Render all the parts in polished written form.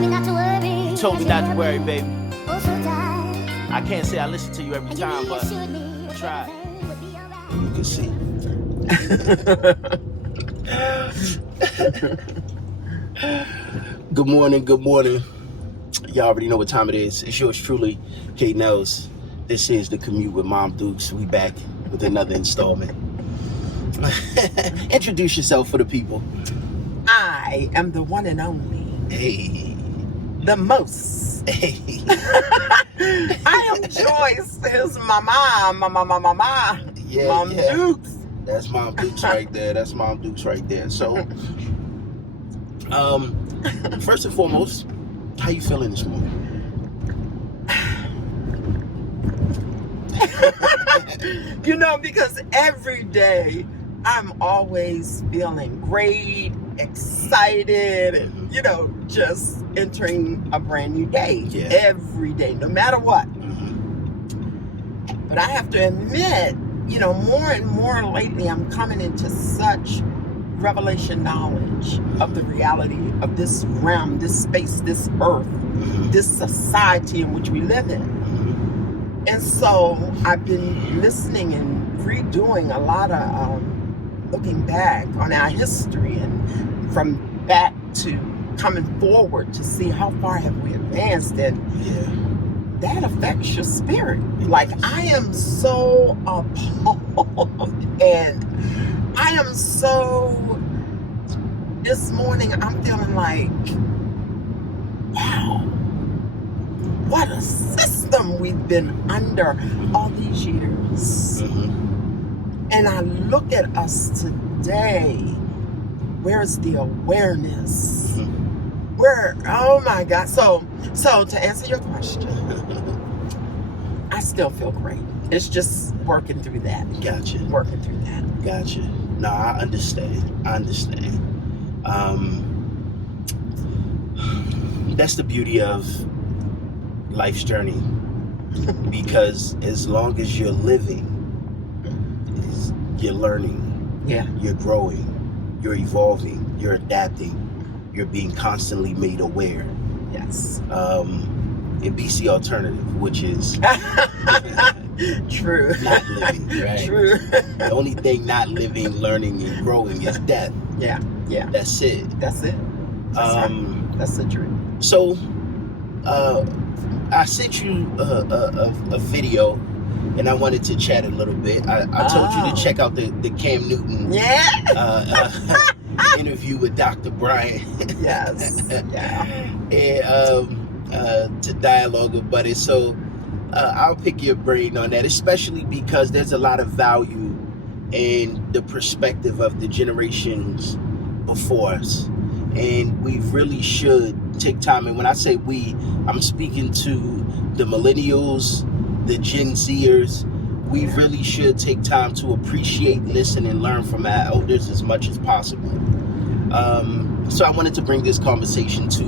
You told me not to worry, baby. I can't say I listen to you every time, but I try. You can see. Good morning, good morning. Y'all already know what time it is. It's yours truly, K Nels. This is the Commute with Mom Dukes. We back with another installment. Introduce yourself for the people. I am the one and only. Hey. The most. Hey. I am Joyce. Here's my mom. Yeah, Mom yeah. Dukes. That's Mom Dukes right there. That's Mom Dukes right there. So, first and foremost, how you feeling this morning? Because every day I'm always feeling great, excited, and, just entering a brand new day. Yeah. Every day, no matter what. Mm-hmm. But I have to admit, more and more lately, I'm coming into such revelation knowledge of the reality of this realm, this space, this earth, this society in which we live in. And so I've been listening and redoing a lot of looking back on our history and from back to coming forward to see how far have we advanced, and that affects your spirit. Like, I am so appalled, and I am so, this morning I'm feeling like, wow, what a system we've been under all these years. And I look at us today, where's the awareness? Where, oh my God. So to answer your question, I still feel great. It's just working through that. Gotcha. Working through that. Gotcha. No, I understand. That's the beauty of life's journey. Because as long as you're living, you're learning. Yeah. You're growing. You're evolving. You're adapting. You're being constantly made aware. Yes. It beats the alternative, which is True. not living, right? True. The only thing not living, learning, and growing is death. Yeah. That's it. That's it. That's the truth. So, I sent you a video, and I wanted to chat a little bit. I told you to check out the Cam Newton interview with Dr. Bryant. Yes. Yeah. And to dialogue about it. So I'll pick your brain on that, especially because there's a lot of value in the perspective of the generations before us. And we really should take time. And when I say we, I'm speaking to the millennials, the Gen Zers. We really should take time to appreciate, listen, and learn from our elders as much as possible. So I wanted to bring this conversation to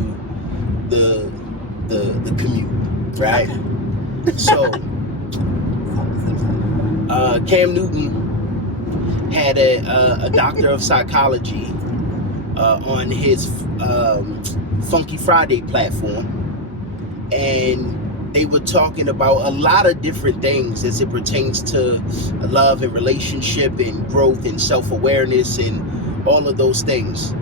the commute, right? Okay. So Cam Newton had a doctor of psychology on his Funky Friday platform, and they were talking about a lot of different things as it pertains to love and relationship and growth and self-awareness and all of those things.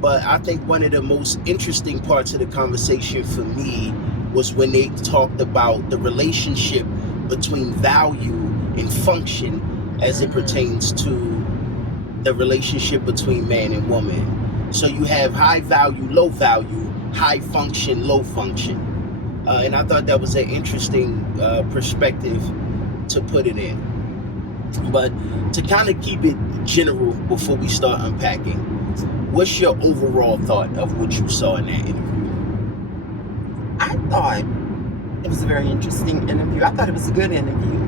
But I think one of the most interesting parts of the conversation for me was when they talked about the relationship between value and function as it pertains to the relationship between man and woman. So you have high value, low value, high function, low function. And I thought that was an interesting perspective to put it in. But to kind of keep it general before we start unpacking, what's your overall thought of what you saw in that interview? I thought it was a very interesting interview. I thought it was a good interview.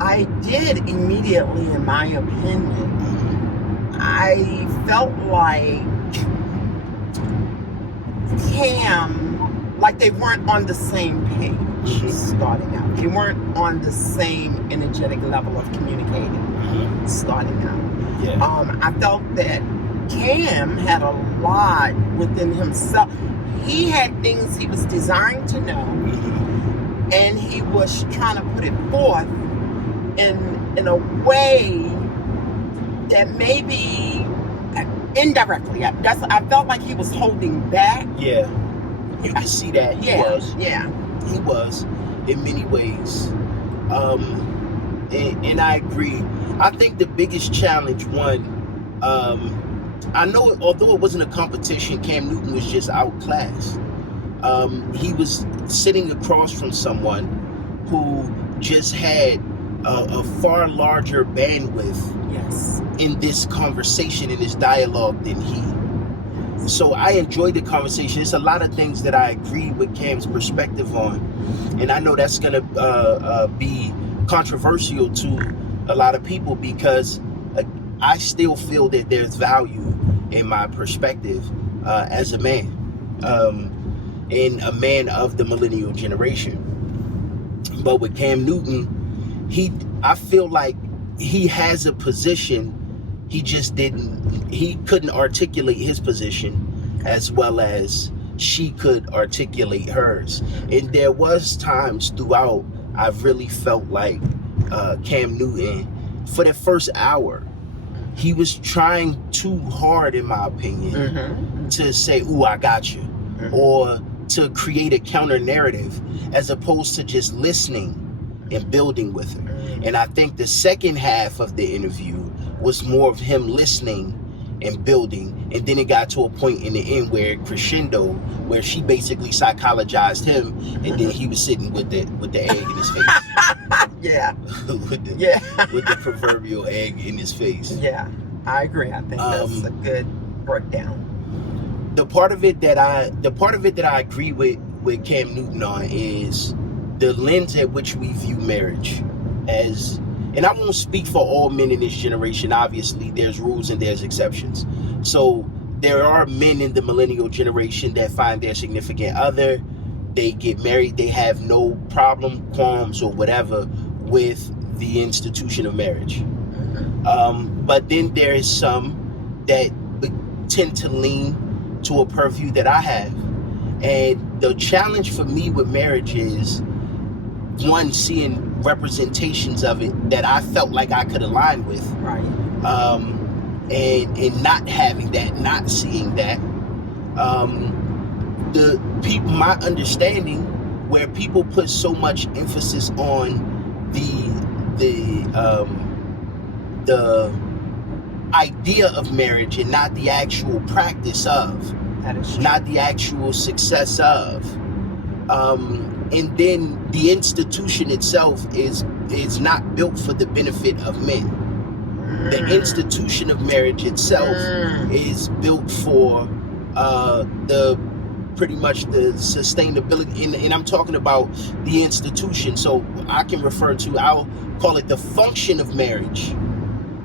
I did immediately, in my opinion, I felt like Cam, like they weren't on the same page starting out. They weren't on the same energetic level of communicating starting out. Yeah. I felt that Cam had a lot within himself. He had things he was desiring to know, and he was trying to put it forth in a way that maybe indirectly, I felt like he was holding back. Yeah, you can see that. He was in many ways, and I agree. I think the biggest challenge, I know, although it wasn't a competition, Cam Newton was just outclassed. He was sitting across from someone who just had a far larger bandwidth in this conversation, in this dialogue than he. So I enjoyed the conversation. There's a lot of things that I agree with Cam's perspective on, and I know that's going to be controversial to a lot of people, because I still feel that there's value in my perspective as a man, and a man of the millennial generation. But with Cam Newton, I feel like he has a position. He couldn't articulate his position as well as she could articulate hers. And there was times throughout I've really felt like Cam Newton, for the first hour, he was trying too hard, in my opinion, to say, "Ooh, I got you," or to create a counter narrative, as opposed to just listening and building with her. And I think the second half of the interview was more of him listening and building, and then it got to a point in the end where it crescendo, where she basically psychologized him, and then he was sitting with the egg in his face. with the proverbial egg in his face. Yeah, I agree. I think that's a good breakdown. The part of it that I agree with Cam Newton on is the lens at which we view marriage as. And I won't speak for all men in this generation. Obviously, there's rules and there's exceptions. So there are men in the millennial generation that find their significant other, they get married, they have no problem, qualms, or whatever with the institution of marriage. But then there is some that tend to lean to a purview that I have. And the challenge for me with marriage is, one, seeing representations of it that I felt like I could align with, and not having that, not seeing that. The people, my understanding, where people put so much emphasis on the idea of marriage and not the actual practice of, not the actual success of. And then the institution itself is not built for the benefit of men. The institution of marriage itself is built for pretty much the sustainability, and I'm talking about the institution. So I can I'll call it the function of marriage.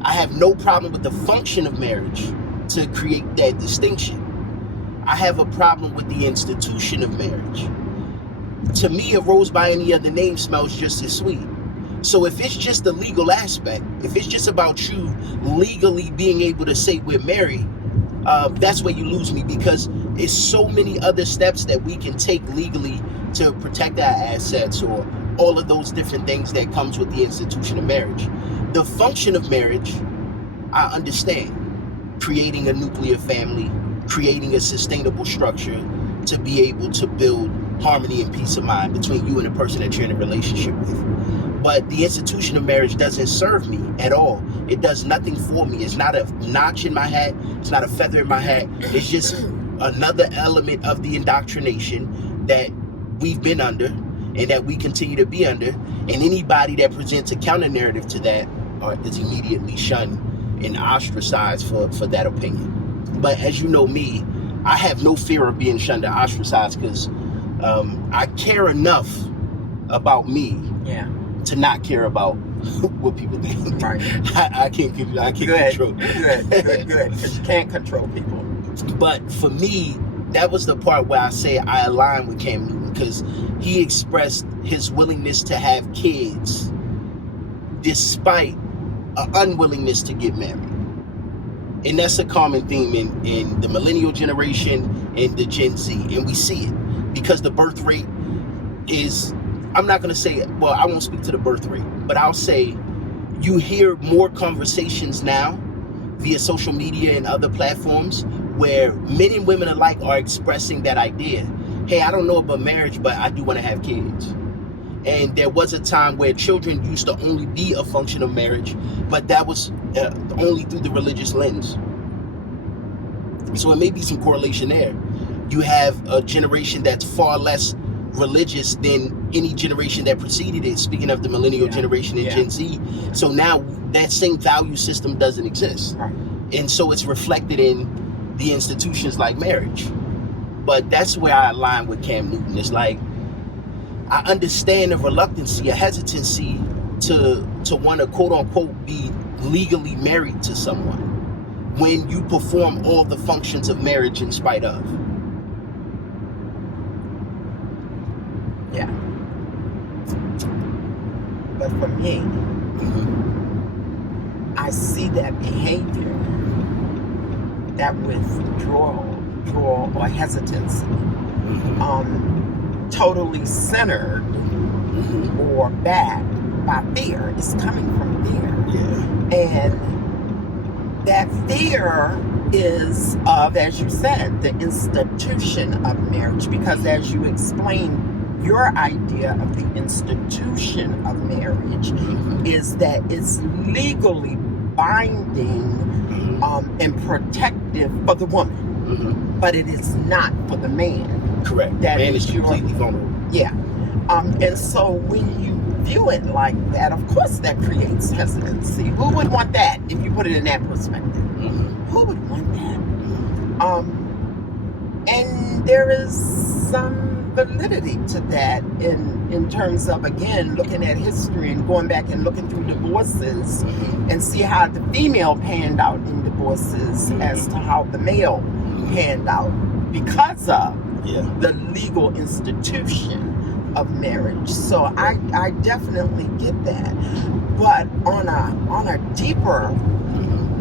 I have no problem with the function of marriage to create that distinction. I have a problem with the institution of marriage. To me, a rose by any other name smells just as sweet. So if it's just the legal aspect, if it's just about you legally being able to say we're married, that's where you lose me, because it's so many other steps that we can take legally to protect our assets, or all of those different things that comes with the institution of marriage. The function of marriage, I understand. Creating a nuclear family, creating a sustainable structure to be able to build harmony and peace of mind between you and the person that you're in a relationship with. But the institution of marriage doesn't serve me at all. It does nothing for me. It's not a notch in my hat. It's not a feather in my hat. It's just another element of the indoctrination that we've been under and that we continue to be under. And anybody that presents a counter narrative to that is immediately shunned and ostracized for that opinion. But as you know me, I have no fear of being shunned or ostracized, because I care enough about me to not care about what people think. Right. I can't control. Good. Because you can't control people. But for me, that was the part where I say I align with Cam Newton, because he expressed his willingness to have kids despite an unwillingness to get married. And that's a common theme in the millennial generation and the Gen Z. And we see it because the birth rate is, I'm not going to say, well, I won't speak to the birth rate, but I'll say you hear more conversations now via social media and other platforms where men and women alike are expressing that idea. Hey, I don't know about marriage, but I do want to have kids. And there was a time where children used to only be a function of marriage, but that was only through the religious lens. So it may be some correlation there. You have a generation that's far less religious than any generation that preceded it, speaking of the millennial generation and Gen Z. So now that same value system doesn't exist. Right. And so it's reflected in the institutions like marriage. But that's where I align with Cam Newton. It's like, I understand a reluctancy, a hesitancy to want to quote unquote be legally married to someone when you perform all the functions of marriage in spite of. Yeah. But for me, I see that behavior, that withdrawal or hesitancy, totally centered or backed by fear. It's coming from fear. And that fear is of, as you said, the institution of marriage. Because as you explained, your idea of the institution of marriage is that it's legally binding and protective for the woman, but it is not for the man. Correct. That man is completely vulnerable. Yeah. And so when you view it like that, of course that creates hesitancy. Who would want that if you put it in that perspective? Who would want that? And there is some validity to that in terms of, again, looking at history and going back and looking through divorces and see how the female panned out in divorces as to how the male panned out because of the legal institution of marriage. So I definitely get that. But on a deeper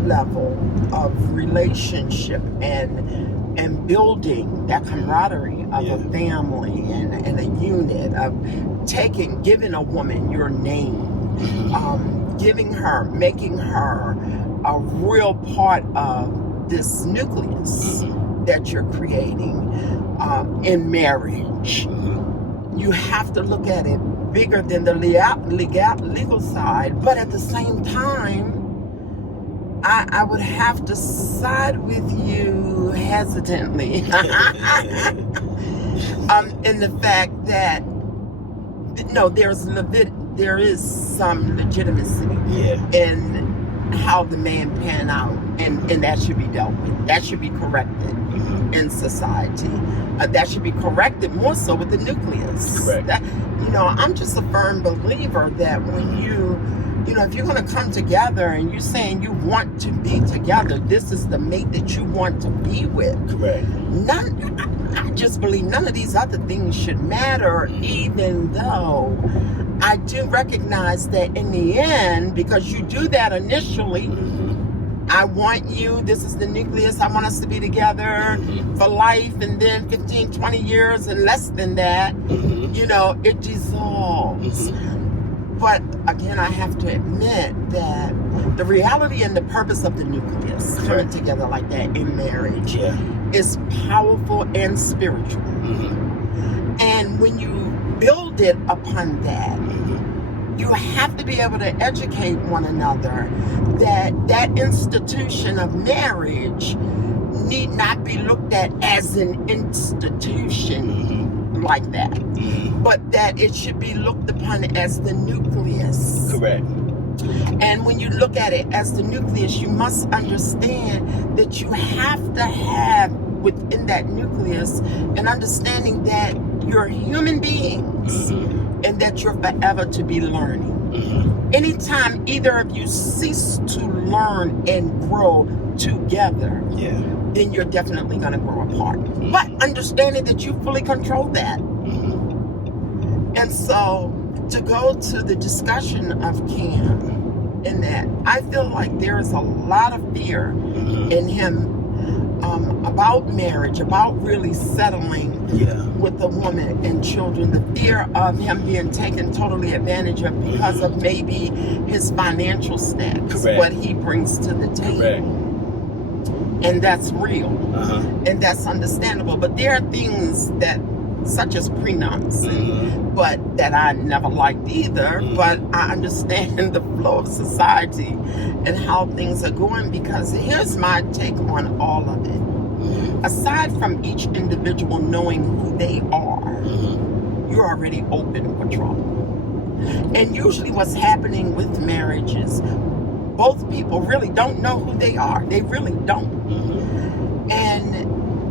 level of relationship and building that camaraderie of a family and a unit of giving a woman your name, making her a real part of this nucleus that you're creating in marriage. You have to look at it bigger than the legal side, but at the same time, I would have to side with you hesitantly in the fact that no, there is some legitimacy in how the man pan out, and that should be dealt with. That should be corrected in society. That should be corrected more so with the nucleus. Correct. I'm just a firm believer that when if you're going to come together and you're saying you want to be together, this is the mate that you want to be with. Correct. I just believe none of these other things should matter, even though I do recognize that in the end, because you do that initially, I want you, this is the nucleus, I want us to be together for life, and then 15, 20 years and less than that, it dissolves. But again, I have to admit that the reality and the purpose of the nucleus coming together like that in marriage is powerful and spiritual. And when you build it upon that, you have to be able to educate one another that institution of marriage need not be looked at as an institution like that, but that it should be looked upon as the nucleus. Correct. And when you look at it as the nucleus, you must understand that you have to have within that nucleus an understanding that you're human beings and that you're forever to be learning. Anytime either of you cease to learn and grow together, then you're definitely going to grow apart. But understanding that you fully control that. And so to go to the discussion of Cam in that, I feel like there is a lot of fear in him about marriage, about really settling with a woman and children, the fear of him being taken totally advantage of because of maybe his financial status, what he brings to the table. And that's real. And that's understandable. But there are things that, such as prenups, but that I never liked either. But I understand the flow of society and how things are going, because here's my take on all of it. Aside from each individual knowing who they are, you're already open for trouble. And usually what's happening with marriage is both people really don't know who they are. They really don't.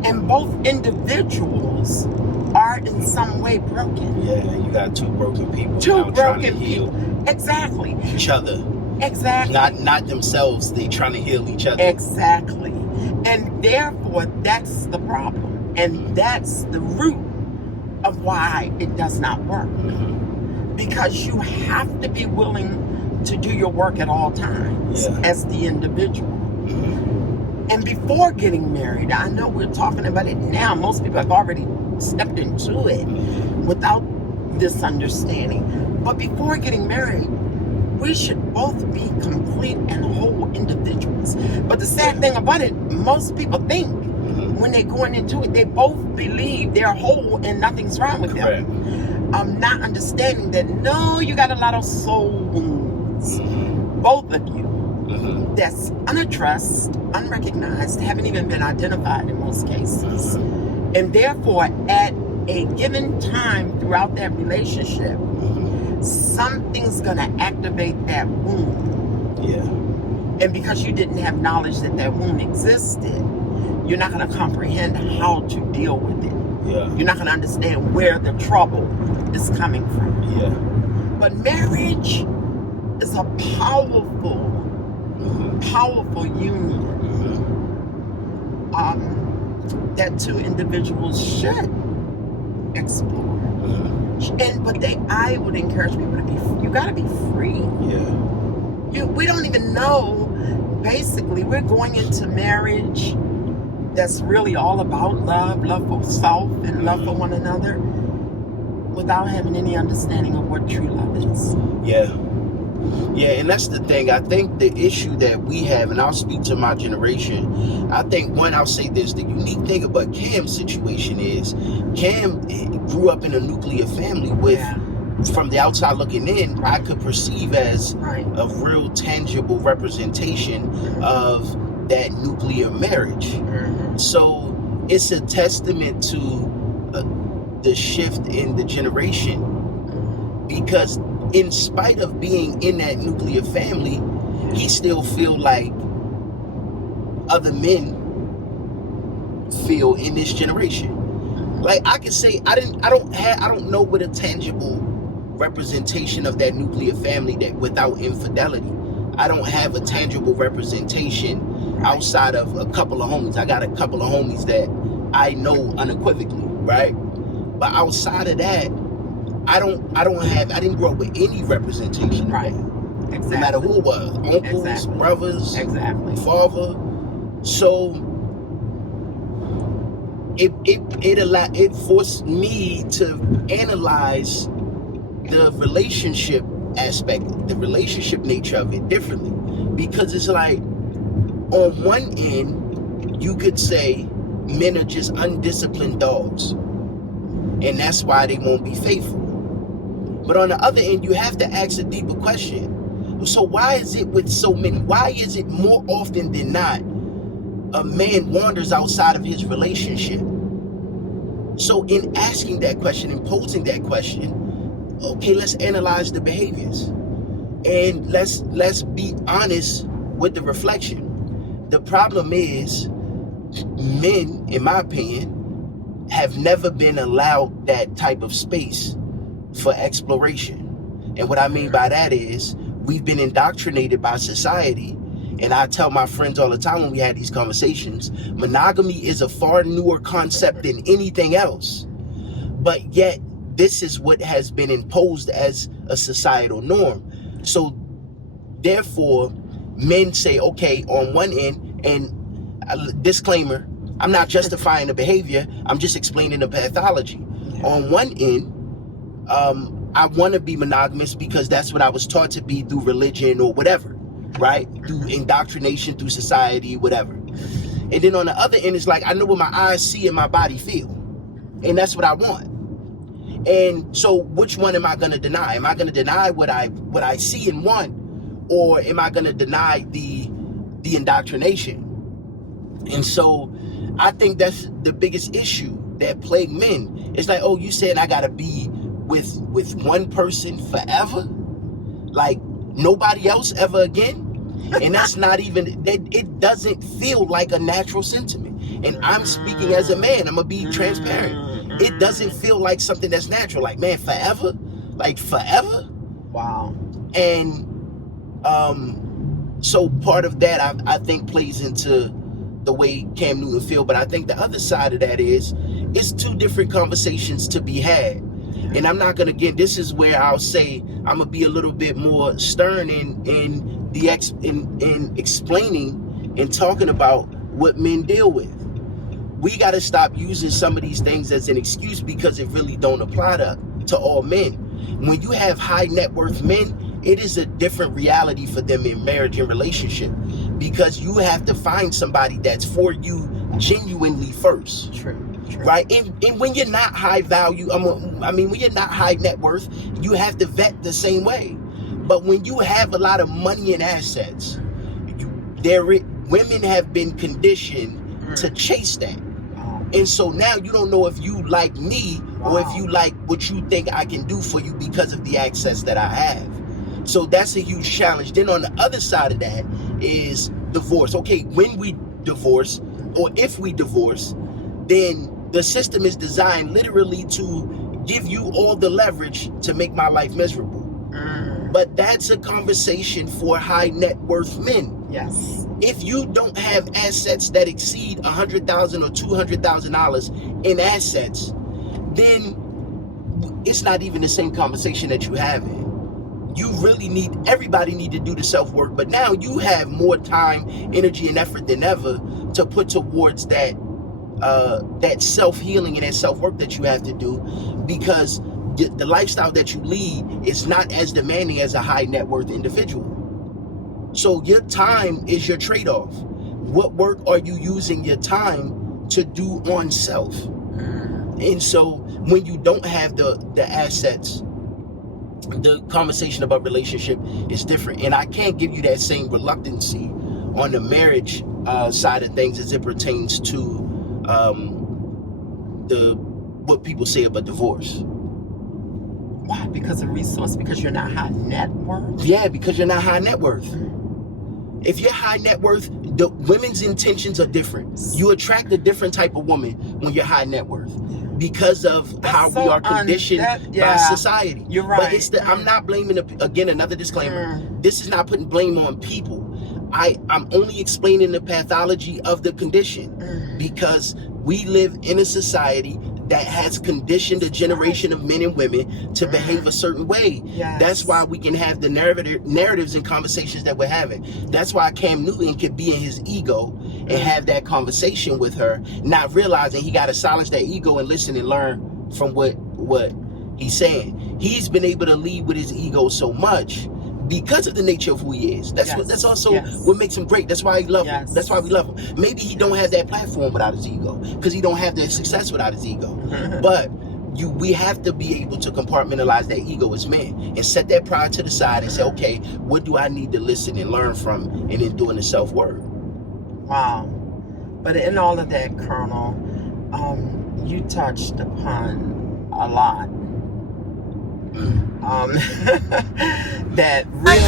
And both individuals are in some way broken. Yeah, you got two broken people. Two broken people. Exactly. Each other. Exactly. Not themselves. They trying to heal each other. Exactly. And therefore, that's the problem. And that's the root of why it does not work. Because you have to be willing to do your work at all times as the individual. And before getting married, I know we're talking about it now. Most people have already stepped into it without this understanding. But before getting married, we should both be complete and whole individuals. But the sad thing about it, most people think when they're going into it, they both believe they're whole and nothing's wrong with them. Not understanding that, no, you got a lot of soul wounds. Both of you. That's unaddressed, unrecognized, haven't even been identified in most cases. And therefore, at a given time throughout that relationship, something's going to activate that wound. And because you didn't have knowledge that that wound existed, you're not going to comprehend how to deal with it. You're not going to understand where the trouble is coming from. But marriage is a powerful union that two individuals should explore. But I would encourage people to be. You got to be free. We don't even know. Basically, we're going into marriage that's really all about love for self and love for one another, without having any understanding of what true love is. Yeah, and that's the thing. I think the issue that we have, and I'll speak to my generation, I think, one, I'll say this, the unique thing about Cam's situation is Cam grew up in a nuclear family with, from the outside looking in, I could perceive as a real tangible representation of that nuclear marriage. So it's a testament to the shift in the generation, because in spite of being in that nuclear family, he still feel like other men feel in this generation. Like, I could say I don't know what a tangible representation of that nuclear family that without infidelity. I don't have a tangible representation outside of a couple of homies. I got a couple of homies that I know unequivocally, right? But outside of that, I didn't grow up with any representation. No matter who it was. Uncles, brothers, father. So it forced me to analyze the relationship aspect, the relationship nature of it differently. Because it's like, on one end, you could say men are just undisciplined dogs, and that's why they won't be faithful. But on the other end, you have to ask a deeper question. So why is it with so many? Why is it more often than not a man wanders outside of his relationship? So in asking that question and posing that question, okay, let's analyze the behaviors, and let's be honest with the reflection. The problem is, men, in my opinion, have never been allowed that type of space for exploration. And what I mean by that is, we've been indoctrinated by society. And I tell my friends all the time when we had these conversations, monogamy is a far newer concept than anything else. But yet, this is what has been imposed as a societal norm. So therefore, men say, okay, on one end, and disclaimer, I'm not justifying the behavior. I'm just explaining the pathology. On one end, I want to be monogamous because that's what I was taught to be through religion or whatever, right? Through indoctrination, through society, whatever. And then on the other end, it's like, I know what my eyes see and my body feel. And that's what I want. And so which one am I going to deny? Am I going to deny what I see and want? Or am I going to deny the indoctrination? And so I think that's the biggest issue that plague men. It's like, oh, you said I got to be with one person forever? Like nobody else ever again? And that's not even, it doesn't feel like a natural sentiment. And I'm speaking as a man. I'm going to be transparent. It doesn't feel like something that's natural. Like, man, forever? Like forever? Wow. And so part of that I think plays into the way Cam Newton feel. But I think the other side of that is it's two different conversations to be had. And I'm not gonna get, this is where I'll say I'm gonna be a little bit more stern in explaining and talking about what men deal with. We gotta stop using some of these things as an excuse because it really don't apply to all men. When you have high net worth men, it is a different reality for them in marriage and relationship because you have to find somebody that's for you genuinely first. True. Right? And when you're not high value, when you're not high net worth, you have to vet the same way. But when you have a lot of money and assets, women have been conditioned to chase that. And so now you don't know if you like me or if you like what you think I can do for you because of the access that I have. So that's a huge challenge. Then on the other side of that is divorce. Okay, when we divorce or if we divorce, then the system is designed literally to give you all the leverage to make my life miserable. But that's a conversation for high net worth men. Yes. If you don't have assets that exceed $100,000 or $200,000 in assets, then it's not even the same conversation that you have. You really everybody need to do the self-work, but now you have more time, energy, and effort than ever to put towards that self-healing and that self-work that you have to do, because the lifestyle that you lead is not as demanding as a high net worth individual. So your time is your trade-off. What work are you using your time to do on self? And so when you don't have the assets, the conversation about relationship is different. And I can't give you that same reluctancy on the marriage side of things as it pertains to what people say about divorce. Why? Because of resource? Because you're not high net worth? Yeah, because you're not high net worth. If you're high net worth, the women's intentions are different. You attract a different type of woman when you're high net worth because of how we are conditioned by society. You're right. But I'm not blaming, again, another disclaimer. This is not putting blame on people. I'm only explaining the pathology of the condition because we live in a society that has conditioned a generation of men and women to behave a certain way. Yes. That's why we can have the narratives and conversations that we're having. That's why Cam Newton could be in his ego and have that conversation with her, not realizing he got to silence that ego and listen and learn from what he's saying. He's been able to lead with his ego so much because of the nature of who he is. That's also what makes him great. That's why he love him. That's why we love him. Maybe he don't have that platform without his ego, because he don't have that success without his ego. But we have to be able to compartmentalize that ego as men and set that pride to the side and say, okay, what do I need to listen and learn from, and then doing the self-work. Wow. But in all of that, Colonel, you touched upon a lot. That really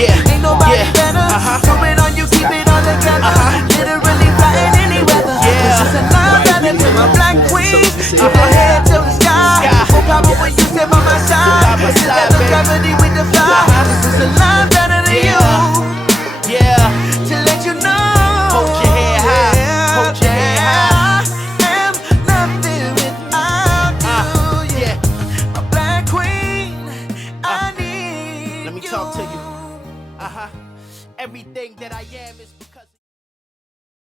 ain't nobody better. Moving on, you keep it all together. Literally flying any weather. This is a love that to my black queen. Keep your head to the sky. No problem when you step on my side. This is the gravity with the fly. This is a love that